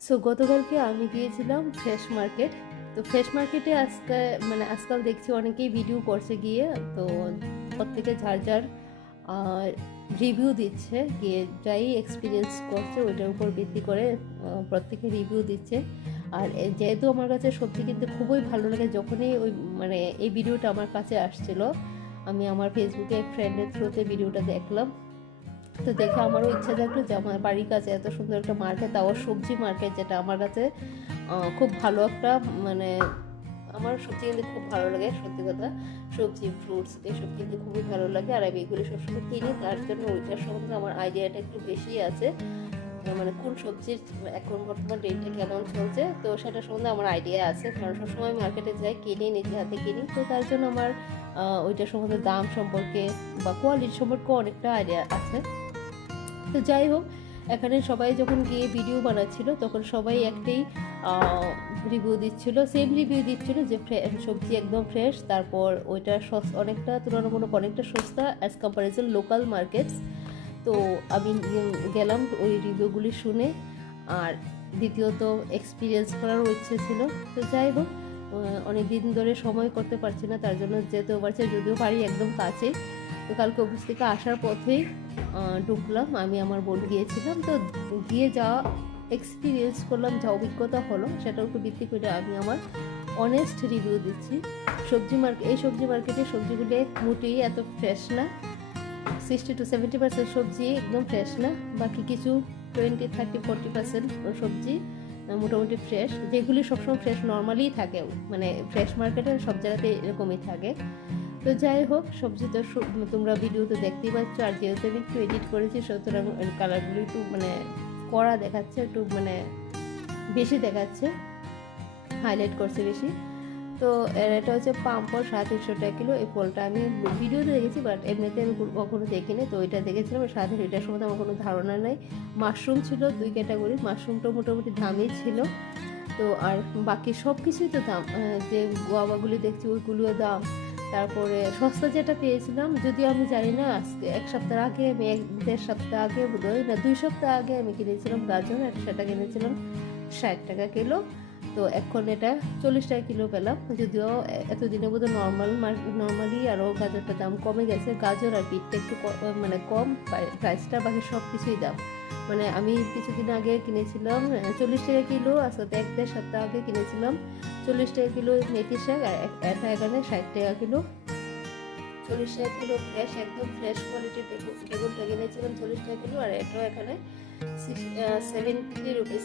So গতকালকে আমি গিয়েছিলাম ফ্রেশ মার্কেট। তো ফ্রেশ মার্কেটে আজকাল দেখছি অনেকেই ভিডিও করছে গিয়ে। তো প্রত্যেকে যার যার রিভিউ দিচ্ছে, গিয়ে যাই এক্সপিরিয়েন্স করছে ওইটার উপর ভিত্তি করে প্রত্যেকে রিভিউ দিচ্ছে। আর যেহেতু আমার কাছে সবজি কিনতে খুবই ভালো লাগে, যখনই এই ভিডিওটা আমার কাছে আসছিল, আমি আমার ফেসবুকে ফ্রেন্ডের থ্রুতে ভিডিওটা দেখলাম। তো দেখে আমারও ইচ্ছা জাগলো যে আমার বাড়ির কাছে এত সুন্দর একটা মার্কেট, তাও সবজি মার্কেট, যেটা আমার কাছে খুব ভালো একটা আমার সবজি কিনতে খুব ভালো লাগে। সত্যি কথা, সবজি ফ্রুটস এসব কিনতে খুবই ভালো লাগে, আর আমি এগুলো সবসময় কিনি। তার জন্য ওইটার সম্বন্ধে আমার আইডিয়াটা একটু বেশি আছে। কোন সবজির এখন বর্তমান রেটটা কেমন চলছে, তো সেটা সম্বন্ধে আমার আইডিয়া আছে, কারণ সবসময় মার্কেটে যাই, কিনি, নিজে হাতে কিনি। তো তার জন্য আমার ওইটার সম্বন্ধে দাম সম্পর্কে বা কোয়ালিটি সম্পর্কে অনেকটা আইডিয়া আছে। তো যাই হোক, এখানে সবাই যখন গিয়ে ভিডিও বানাচ্ছিল তখন সবাই একটাই রিভিউ দিচ্ছিল, সেম রিভিউ দিচ্ছিল যে সবজি একদম ফ্রেশ, তারপর ওইটা অনেকটা তুলনামূলক অনেকটা সস্তা অ্যাজ কম্পারিজন লোকাল মার্কেটস। তো আমি গেলাম ওই রিভিউগুলি শুনে, আর দ্বিতীয়ত এক্সপিরিয়েন্স করারও ইচ্ছে ছিল। তো যাই হোক, অনেক দিন ধরে সময় করতে পারছি না, তার জন্য যেতেও পারছি, যদিও পারি একদম কাছে। তো কালকে অফিস থেকে আসার পথেই ঢুকলাম, আমি আমার বোন গিয়েছিলাম। তো গিয়ে যা এক্সপিরিয়েন্স করলাম, যা অভিজ্ঞতা হলো, সেটার উপর ভিত্তি করে আমি আমার অনেস্ট রিভিউ দিচ্ছি। এই সবজি মার্কেটে সবজিগুলো মোটেই এত ফ্রেশ না। 60-70% সবজি একদম ফ্রেশ না, বাকি কিছু 20-30-40% সবজি মোটামুটি ফ্রেশ, যেগুলি সবসময় ফ্রেশ নর্মালিই থাকে, ফ্রেশ মার্কেটে সব জায়গাতে এরকমই থাকে। তো যাই হোক, সবজি তো তোমরা ভিডিওতে দেখতেই পাচ্ছ, আর যেহেতু আমি একটু এডিট করেছি, সুতরাং কালারগুলো একটু কড়া দেখাচ্ছে, একটু বেশি দেখাচ্ছে, হাইলাইট করছে বেশি। তো এটা হচ্ছে পাম্পড় 350 টাকা কিলো। এই ফলটা আমি ভিডিওতে দেখেছি, বাট এমনিতে আমি কখনো দেখিনি। তো এটা দেখেছিলাম, 350, এটার সম্বন্ধে আমার কোনো ধারণা নেই। মাশরুম ছিল 2 ক্যাটাগরি, মাশরুমটা মোটামুটি দামই ছিল। তো আর বাকি সব কিছুই তো দাম, যে গোয়াবাগুলি দেখছি ওইগুলোও দাম। তারপরে সস্তা যেটা পেয়েছিলাম, যদিও আমি জানি না, আজকে 1 সপ্তাহ আগে, আমি 1-1.5 সপ্তাহ আগে বোধহয়, না 2 সপ্তাহ আগে আমি কিনেছিলাম গাজর, সেটা কিনেছিলাম 60 টাকা কিলো। তো এখন এটা 40 টাকা কিলো পেলাম, যদিও এতদিনে বোধহয় নর্মালি আরও গাজরটার দাম কমে গেছে। গাজর আর বিটটা একটু কম প্রাইসটা, বাকি সব কিছুই দাম। আমি কিছুদিন আগে কিনেছিলাম 40 টাকা কিলো, আসলে 1-1.5 সপ্তাহ আগে কিনেছিলাম 40 টাকা কিলো মেথি শাক, আর এটা এখানে 60 টাকা কিলো। 40 টাকা কিলো ফ্রেশ, একদম ফ্রেশ কোয়ালিটির বেগুনটা কিনেছিলাম 40 টাকা কিলো, আর এটাও এখানে 70 রুপিস।